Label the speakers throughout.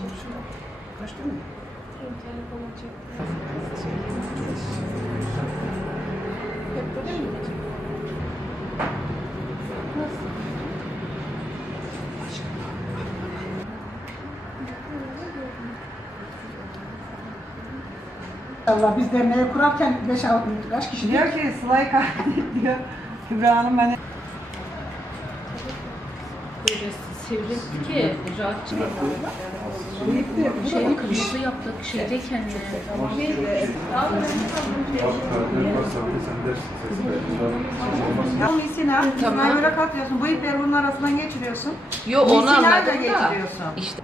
Speaker 1: Kaç değil mi? Telefonu çekti. Hep böyle mi gidecek? Nasıl? Allah biz derneği kurarken 5 kaç kişi
Speaker 2: Diyor ki Sıla'yı kaybettik diyor. Kübra Hanım hani
Speaker 3: Böyle sivri ki rahatça şey kırmızı yaptık.
Speaker 4: Al misina. Tamam. böyle katlıyorsun. Bu ipleri bunun arasından geçiriyorsun.
Speaker 5: Yo onu anladım da. geçiriyorsun. İşte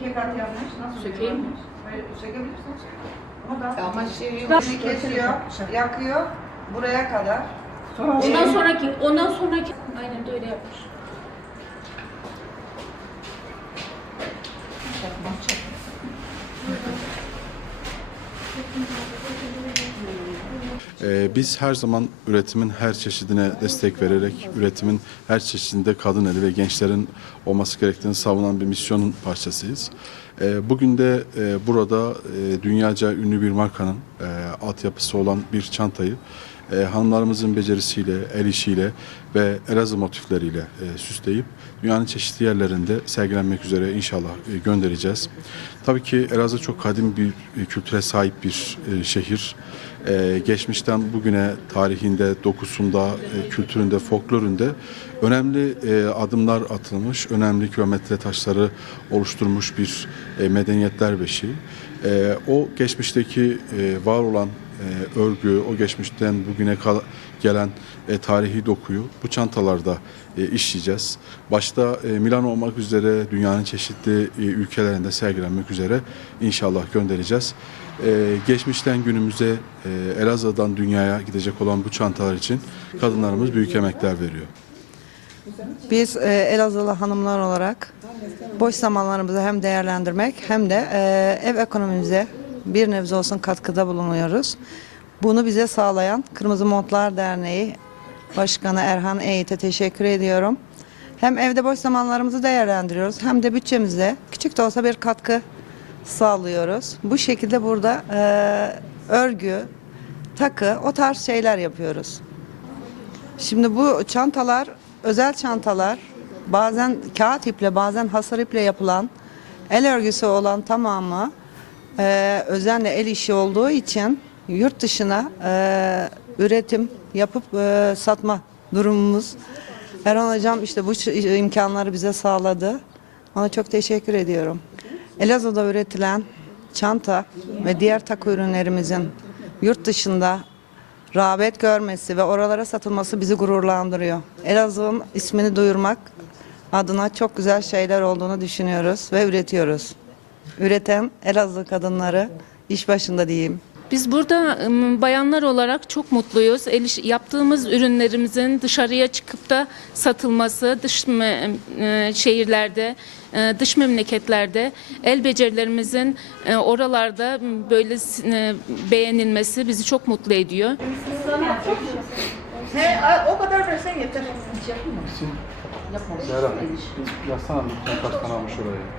Speaker 4: İki kat yapmış. Nasıl?
Speaker 5: Sökeyim mi? Sökebilirsin.
Speaker 4: Ama şey. Bunu kesiyor, yakıyor. Buraya kadar.
Speaker 5: Ondan sonraki ondan sonraki aynen de öyle yapmış.
Speaker 6: Ee, biz her zaman üretimin her çeşidine destek vererek, üretimin her çeşidinde kadın eli ve gençlerin olması gerektiğini savunan bir misyonun parçasıyız. Ee, bugün de e, burada e, dünyaca ünlü bir markanın e, altyapısı olan bir çantayı e, hanımlarımızın becerisiyle, el işiyle ve Elazığ motifleriyle e, süsleyip dünyanın çeşitli yerlerinde sergilenmek üzere inşallah göndereceğiz. Tabii ki Elazığ çok kadim bir kültüre sahip bir şehir. E, geçmişten bugüne tarihinde, dokusunda, e, kültüründe, folkloründe önemli e, adımlar atılmış, önemli kilometre taşları oluşturmuş bir e, medeniyetler beşiği. E, o geçmişteki e, var olan e, örgü, o geçmişten bugüne gelen e, tarihi dokuyu bu çantalarda e, işleyeceğiz. Başta e, Milano olmak üzere dünyanın çeşitli e, ülkelerinde sergilenmek üzere inşallah göndereceğiz. E, geçmişten günümüze e, Elazığ'dan dünyaya gidecek olan bu çantalar için kadınlarımız büyük emekler veriyor.
Speaker 7: Biz e, Elazığlı hanımlar olarak boş zamanlarımızı hem değerlendirmek hem de e, ev ekonomimize bir nebze olsun katkıda bulunuyoruz. Bunu bize sağlayan Kırmızı Montlar Derneği Başkanı Erhan Eğit'e teşekkür ediyorum. Hem evde boş zamanlarımızı değerlendiriyoruz hem de bütçemize küçük de olsa bir katkı sağlıyoruz. Bu şekilde burada e, örgü, takı o tarz şeyler yapıyoruz. Şimdi bu çantalar özel çantalar bazen kağıt iple bazen hasır iple yapılan el örgüsü olan tamamı e, özenle el işi olduğu için yurt dışına e, üretim yapıp e, satma durumumuz. Erhan Hocam işte bu imkanları bize sağladı. Ona çok teşekkür ediyorum. Elazığ'da üretilen çanta ve diğer takı ürünlerimizin yurt dışında rağbet görmesi ve oralara satılması bizi gururlandırıyor. Elazığ'ın ismini duyurmak adına çok güzel şeyler olduğunu düşünüyoruz ve üretiyoruz. Üreten Elazığ kadınları iş başında diyeyim.
Speaker 8: Biz burada ım, bayanlar olarak çok mutluyuz. El iş- yaptığımız ürünlerimizin dışarıya çıkıp da satılması, dış e, şehirlerde, e, dış memleketlerde el becerilerimizin oralarda böyle beğenilmesi bizi çok mutlu ediyor. He, o kadar versen yeter. Zehra, yazsana lütfen kaç tane almış oraya.